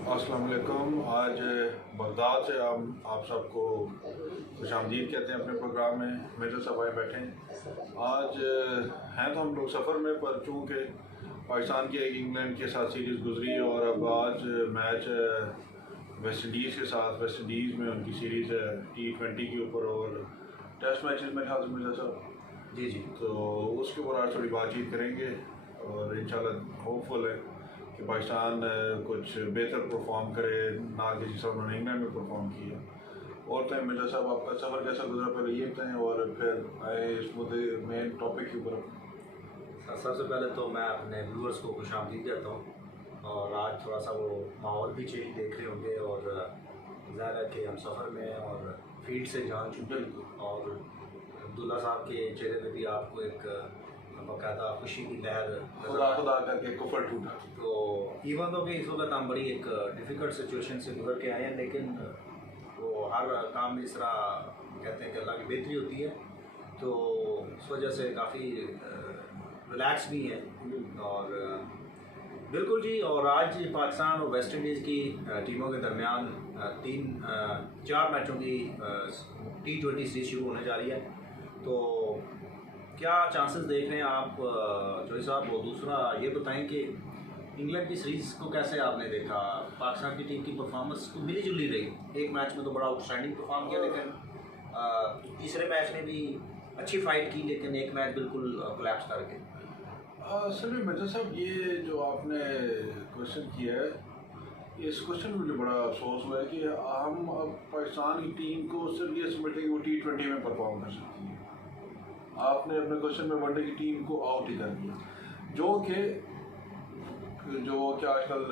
अस्सलाम वालेकुम। आज बगदाद से हम आप सबको खुशामदीद कहते हैं अपने प्रोग्राम में। मेजर साहब आए बैठे हैं। आज हैं तो हम लोग सफ़र में, पर चूँकि पाकिस्तान की इंग्लैंड के साथ सीरीज़ गुजरी और अब आज मैच वेस्ट इंडीज़ के साथ, वेस्ट इंडीज़ में उनकी सीरीज़ है T20 के ऊपर और टेस्ट मैचेस में ख्याल से मेजर साहब जी, तो उसके ऊपर आज थोड़ी बातचीत करेंगे और इंशाल्लाह होपफुल है कि पाकिस्तान कुछ बेहतर परफॉर्म करे, ना कि जिस उन्होंने इंग्लैंड में परफॉर्म किया। और तो मिर्जा साहब, आपका सफ़र कैसा गुजरा पहले ये बताएं और फिर आए इस मुद्दे मेन टॉपिक के ऊपर। सबसे पहले तो मैं अपने व्यूअर्स को खुशामदीद कहता हूँ और आज थोड़ा सा वो माहौल भी चेंज देख रहे होंगे और ज़ाहिर है कि हम सफ़र में हैं और फील्ड से जान चुके और अब्दुल्ला साहब के चेहरे पे भी आपको एक बाकायदा खुशी की लहर खुदा करके कुफर टूटा। तो इवन तो कि इस वक्त हम बड़ी एक डिफ़िकल्ट सिचुएशन से गुजर के आए हैं, लेकिन वो हर काम में इस तरह कहते हैं कि अल्लाह की बेहतरी होती है, तो इस वजह से काफ़ी रिलैक्स भी हैं और बिल्कुल जी। और आज पाकिस्तान और वेस्ट इंडीज़ की टीमों के दरमियान 4 मैचों की T20 सीरीज शुरू होने जा रही है। तो क्या चांसेस देख रहे हैं आप जोई साहब? और दूसरा ये बताएं कि इंग्लैंड की सीरीज़ को कैसे आपने देखा? पाकिस्तान की टीम की परफॉर्मेंस तो मिली जुली रही, एक मैच में तो बड़ा आउटस्टैंडिंग परफॉर्म किया, लेकिन तीसरे मैच में भी अच्छी फाइट की, लेकिन एक मैच बिल्कुल कोलैप्स कर गए। असल में मिर्जा साहब, ये जो आपने क्वेश्चन किया है, इस क्वेश्चन में मुझे बड़ा अफसोस हुआ है कि हम अब पाकिस्तान की टीम को सिर्फ ये समझते हैं कि वो T20 में परफॉर्म कर सकती है। आपने अपने क्वेश्चन में वनडे की टीम को आउट ही कर दिया, जो कि आजकल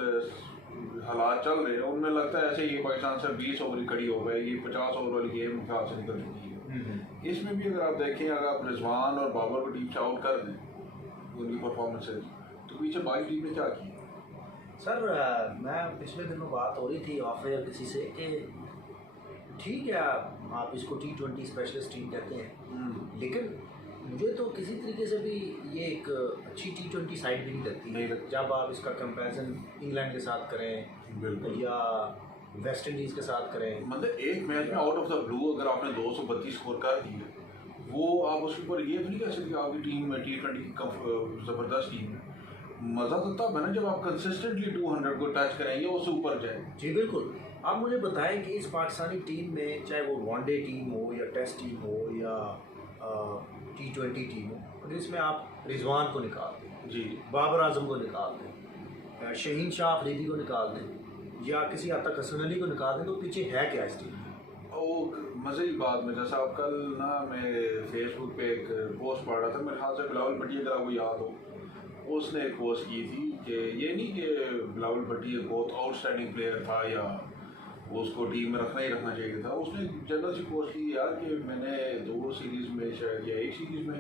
हालात चल रहे हैं उनमें लगता है ऐसे ही पाकिस्तान से 20 ओवर खड़ी हो गए, ये 50 ओवर वाली गेम ख्याल से निकल चुकी है। इसमें भी अगर आप देखें, अगर आप रिजवान और बाबर को टीम से आउट कर दें उनकी परफॉर्मेंसेज, तो पीछे बाकी टीम ने क्या किया? सर मैं पिछले दिनों बात हो रही थी ऑफ एयर किसी से कि ठीक है आप इसको T20 स्पेशलिस्ट टीम कहते हैं, लेकिन मुझे तो किसी तरीके से भी ये एक अच्छी T20 साइड भी नहीं लगती जब आप इसका कंपैरिजन इंग्लैंड के साथ करें या वेस्ट इंडीज़ के साथ करें। मतलब एक मैच में आउट ऑफ द ब्लू अगर आपने 232 स्कोर कर दिए, वो आप उसके ऊपर ये तो नहीं कह सकते आपकी टीम में T20 की ज़बरदस्त टीम है। मज़ा तो तब है ना जब आप कंसिस्टेंटली 200 को टच करेंगे, उससे ऊपर जाए। जी बिल्कुल। आप मुझे बताएं कि इस पाकिस्तानी टीम में चाहे वो वनडे टीम हो या टेस्ट टीम हो या T20 टीम हो, और इसमें आप रिजवान को निकाल दें, जी, बाबर आजम को निकाल दें, शहीन शाह अफरीदी को निकाल दें या किसी हद तक हसन अली को निकाल दें, तो पीछे है क्या इस टीम में? मज़े की बात में जैसा आप कल ना मैं फेसबुक पे एक पोस्ट पढ़ रहा था, मेरे ख्याल से बिलावल भट्टी, अगर आपको याद हो, उसने एक पोस्ट की थी कि ये नहीं कि बिलावल भट्टी एक बहुत आउटस्टैंडिंग प्लेयर था या उसको टीम में रखना ही रखना चाहिए था। उसने जनरल सी पोस्ट की यार कि मैंने 2 सीरीज़ में शायद या एक सीरीज़ में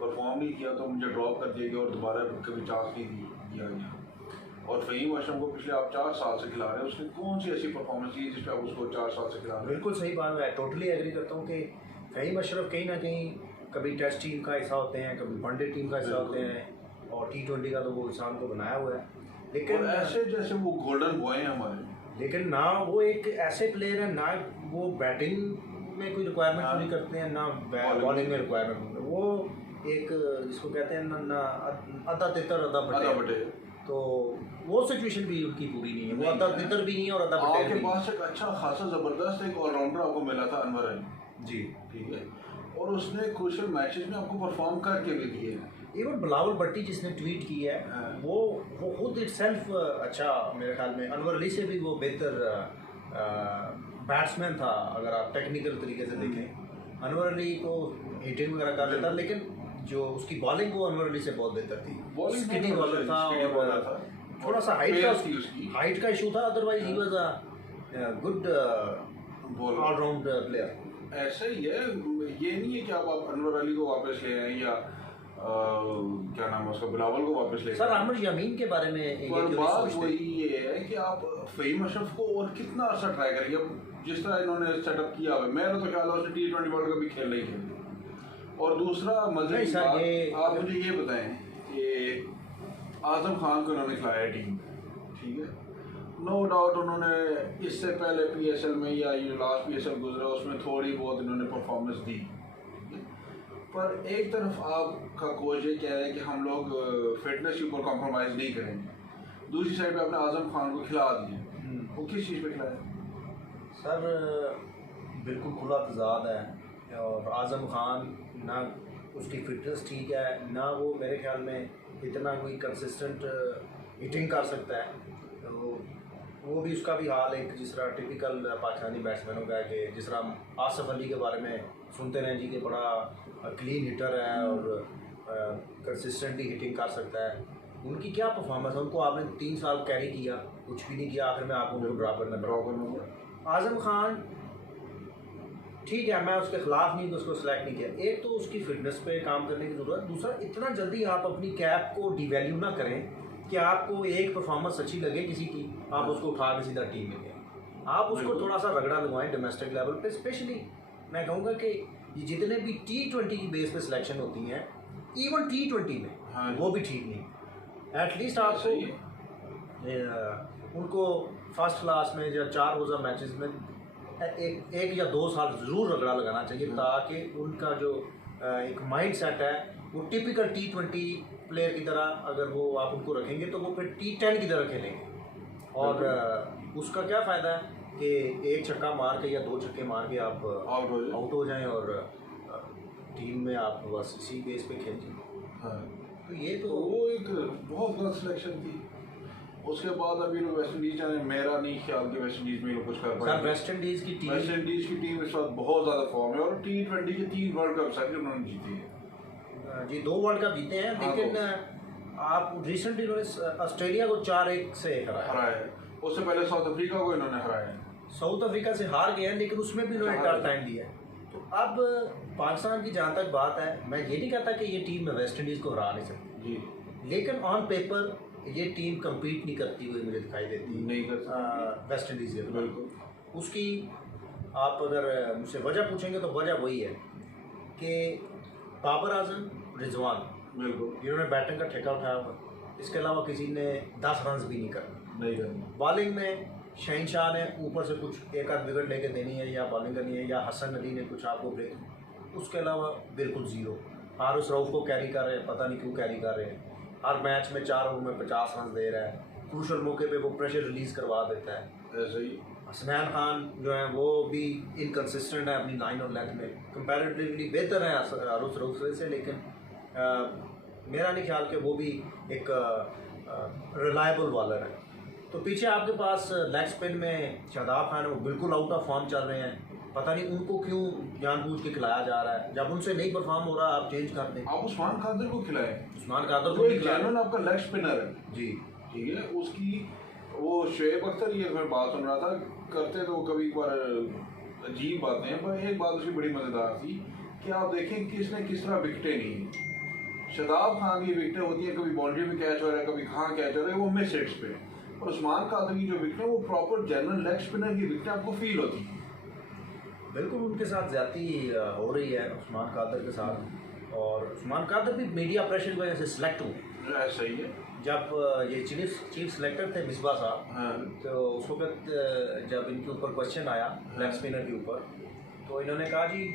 परफॉर्म नहीं किया तो मुझे ड्रॉप कर दिया गया और दोबारा कभी चांस नहीं दिया गया। और फ़हीम अशरफ को पिछले आप 4 साल से खिला रहे हैं, उसने कौन सी ऐसी परफॉर्मेंस की जिस पर आप उसको 4 साल से खिला रहे हैं? बिल्कुल सही बात है, टोटली एग्री करता हूँ कि फ़हीम अशरफ कहीं ना कहीं कभी टेस्ट टीम का हिस्सा होते हैं, कभी वनडे टीम का हिस्सा होते हैं और T20 का तो वो इंसान को बनाया हुआ है, लेकिन ऐसे जैसे वो गोल्डन बॉय हैं हमारे, लेकिन ना वो एक ऐसे प्लेयर है, ना वो बैटिंग में कोई रिक्वायरमेंट पूरी करते हैं, ना बॉलिंग में रिक्वायरमेंट। वो एक जिसको कहते हैं ना अद्धा तितर अद्धा बटे, तो वो सिचुएशन भी उनकी पूरी नहीं है। वो अद्धा तितर भी नहीं है और अद्धा बटे। आपके पास एक अच्छा खासा ज़बरदस्त एक ऑलराउंडर आपको मिला था, अनवर अली जी, ठीक है, और उसने क्रूशियल मैचेस में आपको परफॉर्म करके भी दिए। इवन बिलावल भट्टी जिसने ट्वीट की है, वो खुद इटसेल्फ अच्छा, मेरे ख्याल में अनवर अली से भी वो बेहतर बैट्समैन था अगर आप टेक्निकल तरीके से देखें। अनवर अली को हिटिंग वगैरह कर लेता, लेकिन जो उसकी बॉलिंग वो अनवर अली से बहुत बेहतर थी। स्किनी बॉलर था और थोड़ा सा हाइट का इशू था, otherwise he was a good all rounder player. ऐसा ही है, ये नहीं है कि आप अनवर अली को वापस ले आए या क्या नाम है उसका, बिलावल को वापस ले। सर अहमद यामीन के बारे में बात वही ये है कि आप फ़हीम अशरफ को और कितना अर्सा ट्राई करेंगे। अब जिस तरह इन्होंने सेटअप किया हुआ है, मेरा तो ख्याल है उसने T20 वर्ल्ड कप भी खेल नहीं खेल। और दूसरा मजे की बात, आप मुझे ये बताएं कि आजम खान को इन्होंने खिलाया टीम, ठीक है, नो डाउट उन्होंने इससे पहले PSL में या ये लास्ट PSL गुजरा उसमें थोड़ी बहुत इन्होंने परफॉर्मेंस दी, पर एक तरफ आपका कोच ये कह रहा है कि हम लोग फिटनेस के ऊपर कॉम्प्रोमाइज़ नहीं करेंगे, दूसरी साइड पे आपने आजम खान को खिला दिए, वो किस चीज़ पे खिलाया? सर बिल्कुल खुला तजाद है, और आज़म खान ना उसकी फिटनेस ठीक है, ना वो मेरे ख्याल में इतना कोई कंसिस्टेंट हिटिंग कर सकता है। तो वो भी उसका भी हाल एक जिस तरह टिपिकल पाकिस्तानी बैट्समैनों का है कि जिस तरह आसिफ अली के बारे में सुनते रहे जी कि बड़ा क्लीन हिटर है और कंसिस्टेंटली हिटिंग कर सकता है, उनकी क्या परफॉर्मेंस है? उनको आपने 3 साल कैरी किया, कुछ भी नहीं किया, आखिर में आपको उनको बराबर में आज़म खान ठीक है, मैं उसके खिलाफ नहीं, तो उसको सिलेक्ट नहीं किया। एक तो उसकी फिटनेस पे काम करने की ज़रूरत, दूसरा इतना जल्दी आप अपनी कैप को डिवैल्यू ना करें कि आपको एक परफॉर्मेंस अच्छी लगे किसी की, आप उसको उठा के सीधा टीम में लें। आप उसको थोड़ा सा रगड़ा लगवाएं डोमेस्टिक लेवल पे। स्पेशली मैं कहूँगा कि ये जितने भी T20 की बेस पे सिलेक्शन होती हैं, इवन T20 में वो भी ठीक नहीं। एटलीस्ट आपको उनको फर्स्ट क्लास में या 4 रोज़ा मैचेस में एक या 2 साल ज़रूर रगड़ा लगाना चाहिए, ताकि उनका जो एक माइंड सेट है वो टिपिकल T20 प्लेयर की तरह अगर वो आप उनको रखेंगे तो वो फिर T10 की तरह खेलेंगे। और उसका क्या फ़ायदा है कि एक छक्का मार के या 2 छक्के मार के आप आउट हो जाएं और टीम में आप बस इसी बेस पे खेलें। तो ये तो वो एक बहुत गलत सिलेक्शन थी। उसके बाद अभी लोग वेस्ट इंडीज जाने, मेरा नहीं ख्याल कि वेस्ट इंडीज में लोग कुछ कर पाए। वेस्ट इंडीज की टीम इस वक्त बहुत ज़्यादा फॉर्म है और T20 के 3 वर्ल्ड कप सर उन्होंने जीते हैं जी, 2 वर्ल्ड कप जीते हैं, लेकिन आप रिसेंटली इन्होंने ऑस्ट्रेलिया को 4-1 से हराया है। उससे पहले साउथ अफ्रीका को इन्होंने हराया है। साउथ अफ्रीका से हार गए हैं, लेकिन उसमें भी इन्होंने टफ टाइम दिया है। तो अब पाकिस्तान की जहाँ तक बात है, मैं ये नहीं कहता कि ये टीम में वेस्ट इंडीज़ को हरा नहीं सकती जी, लेकिन ऑन पेपर ये टीम कम्पीट नहीं करती हुई मुझे दिखाई देती, नहीं कर वेस्ट इंडीज़ के। बिल्कुल उसकी आप अगर मुझसे वजह पूछेंगे तो वजह वही है कि बाबर आजम, रिजवान, बिल्कुल जिन्होंने बैटिंग का ठेका उठाया हुआ, इसके अलावा किसी ने 10 रन भी नहीं करना। बॉलिंग में शहीन शाह ने ऊपर से कुछ एक आध विकेट लेके देनी है या बॉलिंग करनी है, या हसन अली ने कुछ आपको ब्रेक, उसके अलावा बिल्कुल ज़ीरो। हारिस रऊफ को कैरी कर रहे हैं, पता नहीं क्यों कैरी कर रहे हैं, हर मैच में 4 ओवर में 50 रन दे रहा है, क्रूशल मौके पे वो प्रेशर रिलीज़ करवा देता है। ऐसे ही हसनैन खान जो है वो भी इनकन्सिस्टेंट है अपनी लाइन और लेंथ में, कंपैरेटिवली बेहतर है हारिस रऊफ से, लेकिन मेरा नहीं ख्याल कि वो भी एक रिलायबल बॉलर है। तो पीछे आपके पास लेग स्पिन में शादाब खान, वो बिल्कुल आउट ऑफ फॉर्म चल रहे हैं, पता नहीं उनको क्यों जानबूझ के खिलाया जा रहा है। जब उनसे नहीं परफॉर्म हो रहा आप चेंज कर दें। आप उस्मान खादर को खिलाएं, उस्मान खादर को खिलाएं, आपका लेग स्पिनर है जी, ठीक है। उसकी वो शुएब अख्तर, ये मैं बात सुन रहा था, करते तो कभी एक बार अजीब बातें हैं, पर एक बात उसकी बड़ी मज़ेदार थी कि आप देखें किसने किस तरह विकटें ली हैं। शादाब खान की विकटें होती हैं, कभी बाउंड्री में कैच हो रहा है, कभी कहाँ कैच हो रहा है, वो मिस हिट्स पे। और उस्मान खादर की जो विकटें वो प्रॉपर जनरल लेग स्पिनर की विकटें आपको फील होती हैं। बिल्कुल उनके साथ ज्यादती हो रही है उस्मान खादर के साथ, और उस्मान खादर भी मीडिया प्रेशर की वजह से सिलेक्ट हुए। सही है। जब ये चीफ सिलेक्टर थे मिसबा साहब, तो उस वक्त जब इनके ऊपर क्वेश्चन आया लेग स्पिनर के ऊपर, तो इन्होंने कहा जी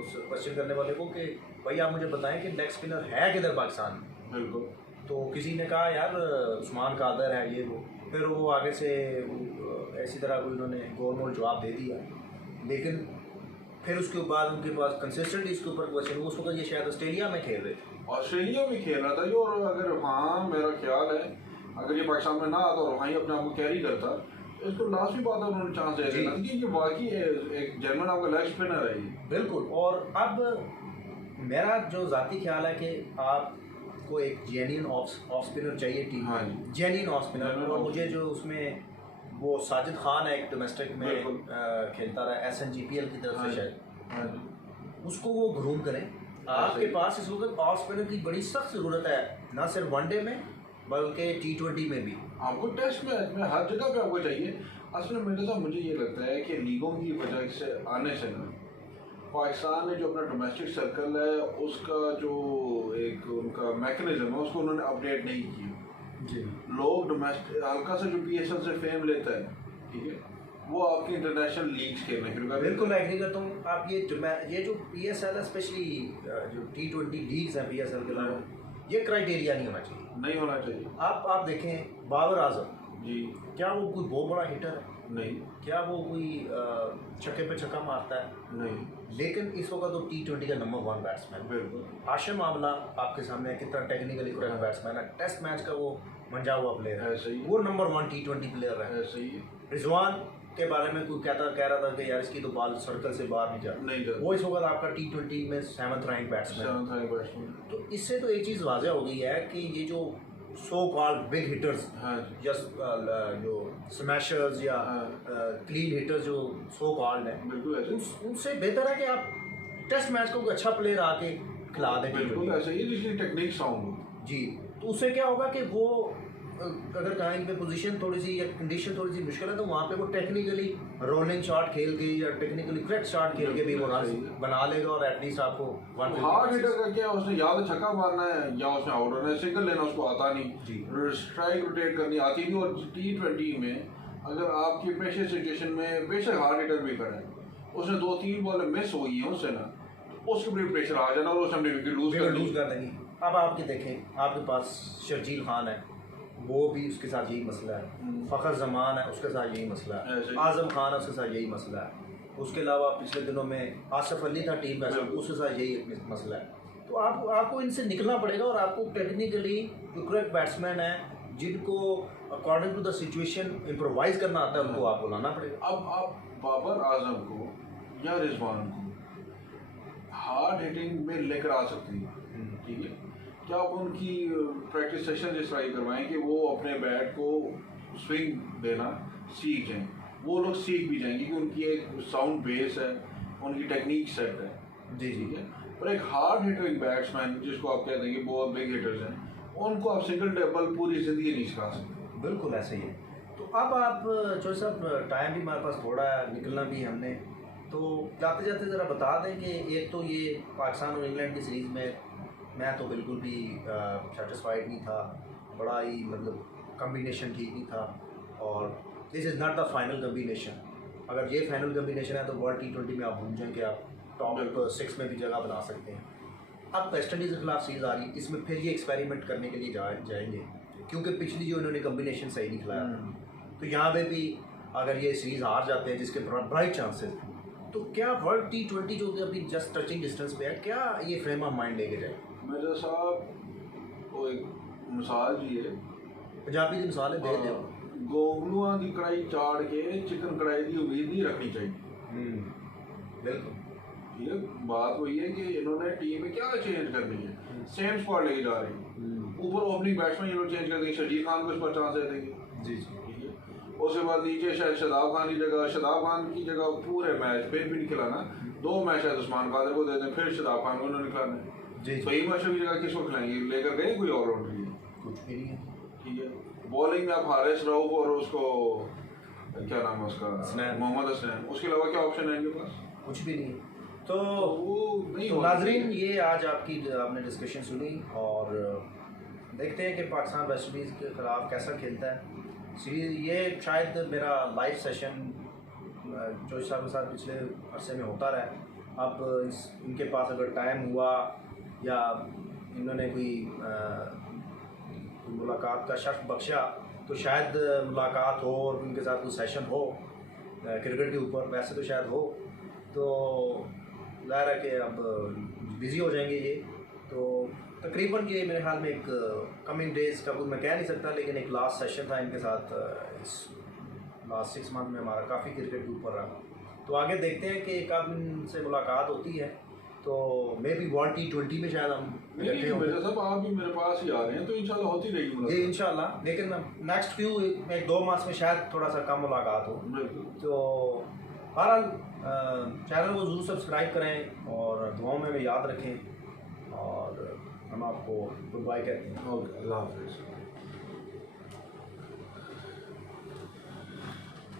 उस क्वेश्चन करने वाले को कि भाई आप मुझे बताएं कि लेग स्पिनर है किधर पाकिस्तान में। बिल्कुल। तो किसी ने कहा यार उस्मान खादर है ये वो, फिर वो आगे से ऐसी तरह को इन्होंने गोल मोल जवाब दे दिया, लेकिन फिर उसके बाद उनके पास कंसिस्टेंटली इसके ऊपर क्वेश्चन हुआ। उस वक्त ये शायद ऑस्ट्रेलिया में खेल रहे थे, ऑस्ट्रेलिया में खेल रहा था ये। और अगर हाँ मेरा ख्याल है अगर ये पाकिस्तान में ना आता और वहाँ ही अपने आप को कैरी करता, इसको लास्ट भी बात है उन्होंने चांस दे देना कि ये वाकई एक जनरल आपका लेग स्पिनर है ये। बिल्कुल। और अब मेरा जो ज़ाती ख्याल है कि आपको एक जेन्युइन ऑफ स्पिनर चाहिए टीम, हाँ जी, जेन्युइन ऑफ स्पिनर। और मुझे जो उसमें वो साजिद खान है एक डोमेस्टिक में खेलता रहा SNGPL की तरफ से शायद, उसको वो ग्रूम करें। आपके पास इस वक्त ऑफ स्पिनर की बड़ी सख्त ज़रूरत है, ना सिर्फ वनडे में बल्कि T20 में भी। आपको टेस्ट मैच में हर जगह पे आपको चाहिए। असल में मेरे साथ मुझे ये लगता है कि लीगों की वजह से आने से ना पाकिस्तान ने जो अपना डोमेस्टिक सर्कल है उसका जो एक उनका मैकेनिज्म है उसको उन्होंने अपडेट नहीं किया। जी। लोग डोमेस्टिक हल्का सा जो PSL से फेम लेता है, ठीक है, वो आपकी इंटरनेशनल लीग्स खेलने शुरू कर देता है। बिल्कुल एग्री करता हूँ। आप ये जो PSL है, स्पेशली जो T20 लीग्स हैं PSL के अलावा, ये क्राइटेरिया नहीं होना चाहिए। नहीं होना चाहिए। आप देखें बाबर आजम जी। क्या वो कोई बहुत बड़ा हिटर है? नहीं। क्या वो कोई छक्के पे छक्का मारता है? नहीं। लेकिन इस वक्त तो T20 का नंबर 1 बैट्समैन। बिल्कुल। हाशिम आमला आपके सामने है, कितना टेक्निकली करेक्ट बैट्समैन है, टेस्ट मैच का वो मंजा हुआ प्लेयर है, ऐसे ही वो नंबर 1 T20 प्लेयर है। ऐसे ही रिजवान के बारे में कोई कह रहा था कि यार इसकी तो बॉल सर्कल से बाहर नहीं जाती, नहीं जाता। वो इस वक्त आपका T20 में 7th rank batsman. 7th rank batsman. तो इससे तो एक चीज़ वाज़ह हो गई है कि ये जो सो कॉल्ड बिग हिटर्स हाँ या जो स्मैशर्स या हाँ। क्लीन हिटर्स जो सो कॉल्ड है, बिल्कुल ऐसे। उनसे बेहतर है कि आप टेस्ट मैच को कोई अच्छा प्लेयर आके खिला दें। बिल्कुल ऐसे ही, जिसकी टेक्निक साउंड हो। जी। तो उससे क्या होगा कि वो अगर कहीं पे पोजीशन थोड़ी सी या कंडीशन थोड़ी सी मुश्किल है तो वहाँ पे वो टेक्निकली रोलिंग शॉट खेल के या टेक्निकली करेक्ट शॉट खेल के भी वो रन बना लेगा और एटलीस्ट आपको हार्ड हिटर का क्या, उसने या तो छक्का मारना है या उसने आउट होना है, सिंगल लेना उसको आता जी। नहीं, स्ट्राइक रोटेट करनी आती नहीं। और T20 में अगर आपकी प्रेशर सिचुएशन में बेशक हार्ड हिटर भी करें, उसने 2-3 बॉल मिस हुई है उससे ना, तो उसके ऊपर प्रेशर आ जाना और उसने अपनी विकेट लूज कर देंगी। अब आपके देखें, आपके पास शर्जील खान है, वो भी उसके साथ यही मसला है। फ़खर जमान है, उसके साथ यही मसला है। आज़म खान है, उसके साथ यही मसला है। उसके अलावा पिछले दिनों में आसिफ अली था टीम में, उसके साथ यही मसला है। तो आपको इनसे निकलना पड़ेगा और आपको टेक्निकली जो करेक्ट बैट्समैन है जिनको according to the situation improvise करना आता है, उनको आप बुलाना पड़ेगा। अब आप बाबर आजम को या रिजवान को हार्ड हिटिंग में लेकर आ सकते हैं, ठीक है, क्या आप उनकी प्रैक्टिस सेशन जिस तरह करवाएं कि वो अपने बैट को स्विंग देना सीख जाएं। वो लोग सीख भी जाएंगे कि उनकी एक साउंड बेस है, उनकी टेक्निक सेट है। जी जी। ठीक है। पर एक हार्ड हिटिंग बैट्समैन जिसको आप कहते हैं कि बहुत बिग हिटर्स हैं, उनको आप सिंगल डबल पूरी ज़िंदगी नहीं सिखा सकते। बिल्कुल ऐसे ही है। तो अब आप जो सब टाइम भी हमारे पास थोड़ा है, निकलना भी हमने, तो जाते जाते ज़रा बता दें कि एक तो ये पाकिस्तान और इंग्लैंड की सीरीज़ में मैं तो बिल्कुल भी सेटिस्फाइड नहीं था, बड़ा ही मतलब कम्बिनेशन ठीक नहीं था और this is not the final combination. अगर ये फाइनल कम्बिनेशन है तो वर्ल्ड T20 में आप भूल जाएं कि आप टॉप 6 में भी जगह बना सकते हैं। अब वेस्ट इंडीज़ के खिलाफ सीरीज़ आ रही है, इसमें फिर ये एक्सपेरिमेंट करने के लिए जाएंगे क्योंकि पिछली जो इन्होंने कम्बिनेशन सही नहीं खिलाया, तो यहाँ पे भी अगर ये सीरीज़ हार जाते हैं जिसके ब्राइट चांसेस, तो क्या वर्ल्ड T20 जो कि अभी जस्ट टचिंग डिस्टेंस पे है, क्या ये फ्रेम ऑफ माइंड लेके जाए? मिर्जा साहब वो एक मिसाल जी है, पंजाबी की मिसाल है, दे दो। गोगलुआ की कढ़ाई चाड़ के चिकन कढ़ाई की उम्मीद नहीं रखनी चाहिए। बिल्कुल। ये बात वही है कि इन्होंने टीम में क्या चेंज करनी है, सेम स्क्वाड लेके जा रहे हैं। ऊपर ओपनिंग बैट्समैन ये लोग चेंज कर देंगे, शर्जील खान को इस पर चांस दे देंगे। जी जी। ठीक है। उसके बाद नीचे शायद शादाब खान की जगह पूरे मैच फिर भी नहीं खिलाना, 2 मैच शायद उस्मान कादिर को दे दें, फिर शादाब खान को उन्होंने खिलाना है। जी। सही मैच की जगह किसको खिलाएंगे? लेकर गए कोई ऑलराउंडर ही कुछ भी नहीं है। ठीक है। बॉलिंग में आप हारिस रऊफ और उसको क्या नाम है उसका, मोहम्मद हसनैन, उसके अलावा क्या ऑप्शन है इनके पास? कुछ भी नहीं है। तो वो नहीं तो नाजरीन, ये आज आपने डिस्कशन सुनी और देखते हैं कि पाकिस्तान वेस्ट इंडीज़ के खिलाफ कैसा खेलता है सीरीज। ये शायद मेरा लाइव सेशन जो साहब के साथ पिछले अरसे में होता रहा। अब इनके पास अगर टाइम हुआ या इन्होंने कोई मुलाकात का शर्फ बख्शा तो शायद मुलाकात हो और उनके साथ कोई सेशन हो क्रिकेट के ऊपर, वैसे तो शायद हो। तो ज़ाहिर है कि अब बिज़ी हो जाएंगे ये, तो तकरीबन ये मेरे ख्याल में एक कमिंग डेज़ का कुछ मैं कह नहीं सकता, लेकिन एक लास्ट सेशन था इनके साथ इस लास्ट 6 मंथ में हमारा काफ़ी क्रिकेट के ऊपर रहा। तो आगे देखते हैं कि कब इनसे मुलाकात होती है, तो मे बी वर्ल्ड T20 में शायद हम नहीं, सब आप भी मेरे पास ही आ रहे हैं तो इंशाल्लाह होती रहेगी ये इंशाल्लाह। लेकिन नेक्स्ट फ्यू 1-2 मास में शायद थोड़ा सा कम मुलाकात हो। तो बहरहाल चैनल को ज़रूर सब्सक्राइब करें और दुआओं में याद रखें और हम आपको गुड बाय कहते हैं। ओके, अल्लाह हाफिज़।